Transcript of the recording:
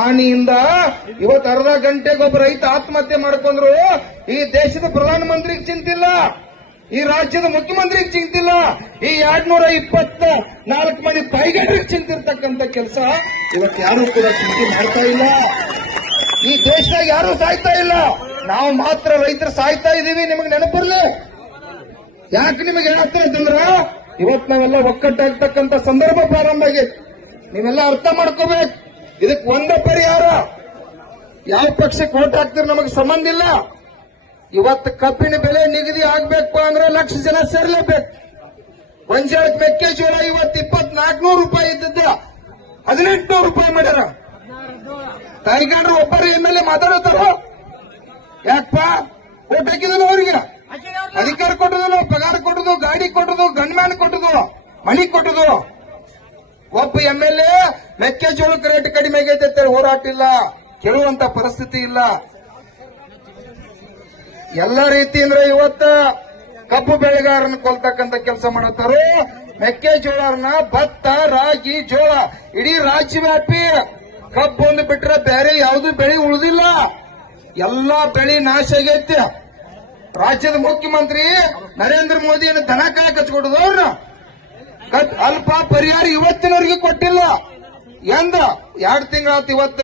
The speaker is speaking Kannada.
ಹಾನಿಯಿಂದ ಇವತ್ತು ಅರ್ಧ ಗಂಟೆಗೊಬ್ಬ ರೈತ ಆತ್ಮಹತ್ಯೆ ಮಾಡ್ಕೊಂಡ್ರು. ಈ ದೇಶದ ಪ್ರಧಾನಮಂತ್ರಿಗೆ ಚಿಂತಿಲ್ಲ, ಈ ರಾಜ್ಯದ ಮುಖ್ಯಮಂತ್ರಿಗೆ ಚಿಂತಿಲ್ಲ, ಈ 224 ಮಂದಿ ಪೈಗೇಟರಿಗೆ ಚಿಂತಿರ್ತಕ್ಕಂಥ ಕೆಲಸ ಇವತ್ತು ಯಾರು ಕೂಡ ಚಿಂತೆ ಮಾಡ್ತಾ ಇಲ್ಲ. ಈ ದೇಶದಾಗ ಯಾರು ಸಾಯ್ತಾ ಇಲ್ಲ, ನಾವು ಮಾತ್ರ ರೈತರು ಸಾಯ್ತಾ ಇದೀವಿ. ನಿಮಗೆ ನೆನಪಿರ್ಲಿ, ಯಾಕೆ ನಿಮಗೆ ಏನಾಗ್ತಾ ಇತ್ತಂದ್ರ ಇವತ್ತು ನಾವೆಲ್ಲ ಒಕ್ಕಟ್ಟಾಗ್ತಕ್ಕಂಥ ಸಂದರ್ಭ ಪ್ರಾರಂಭ ಆಗೈತಿ. ನೀವೆಲ್ಲ ಅರ್ಥ ಮಾಡ್ಕೋಬೇಕು. ಇದಕ್ಕೆ ಒಂದೇ ಪರಿಹಾರ, ಯಾವ ಪಕ್ಷಕ್ಕೆ ಓಟ್ ಹಾಕ್ತಿರ್ ನಮಗೆ ಸಂಬಂಧ ಇಲ್ಲ. ಇವತ್ತು ಕಬ್ಬಿನ ಬೆಲೆ ನಿಗದಿ ಆಗ್ಬೇಕು ಅಂದ್ರೆ 1 ಲಕ್ಷ ಜನ ಸೇರ್ಲೇಬೇಕು. ಗೊಂಜಾಳಕ್ಕೆ ಮೆಕ್ಕೆಜೋಳ ಇವತ್ತು 2400 ರೂಪಾಯಿ ಇದ್ದದ್ದ 1800 ರೂಪಾಯಿ ಮಾಡ್ಯಾರ. ತಾಯಿಗಾರರು ಒಬ್ಬರು ಎಮ್ಮೆಲ್ಯೆ ಮಾತಾಡತಾರ, ಯಾಕಪ್ಪ ಓಟ್ ಹಾಕಿದ್ರು ಅವ್ರಿಗೆ ಅಧಿಕಾರ ಕೊಟ್ಟದು, ಪಗಾರ ಕೊಟ್ಟದು, ಗಾಡಿ ಕೊಟ್ಟದು, ಗನ್ಮ್ಯಾನ್ ಕೊಟ್ಟದು, ಮನಿ ಕೊಟ್ಟದು. ಒಬ್ಬ ಎಮ್ಮೆಲ್ಯೆ ಮೆಕ್ಕೆಜೋಳಕ್ಕೆ ರೇಟ್ ಕಡಿಮೆ ಆಗೈತೆ ಹೋರಾಟ ಇಲ್ಲ, ಕೇಳುವಂತ ಪರಿಸ್ಥಿತಿ ಇಲ್ಲ. ಎಲ್ಲ ರೀತಿಯಿಂದ ಇವತ್ತ ಕಬ್ಬು ಬೆಳೆಗಾರನ ಕೊಲ್ತಕ್ಕಂತ ಕೆಲಸ ಮಾಡತ್ತಾರು. ಮೆಕ್ಕೆಜೋಳನ, ಭತ್ತ, ರಾಗಿ, ಜೋಳ ಇಡೀ ರಾಜ್ಯವ್ಯಾಪಿ ಕಬ್ಬು ಒಂದು ಬಿಟ್ರೆ ಬೇರೆ ಯಾವುದು ಬೆಳೆ ಉಳಿದಿಲ್ಲ. ಎಲ್ಲಾ ಬೆಳೆ ನಾಶ ಆಗೈತಿ. ರಾಜ್ಯದ ಮುಖ್ಯಮಂತ್ರಿ ನರೇಂದ್ರ ಮೋದಿಯನ್ನು ದನ ಕಾಯಕ ಹಚ್ಕೊಡುದು. ಅವ್ರನ್ನ ಅಲ್ಪ ಪರಿಹಾರ ಇವತ್ತಿನವರೆಗೆ ಕೊಟ್ಟಿಲ್ಲ. 2 ತಿಂಗಳಾತು ಇವತ್ತು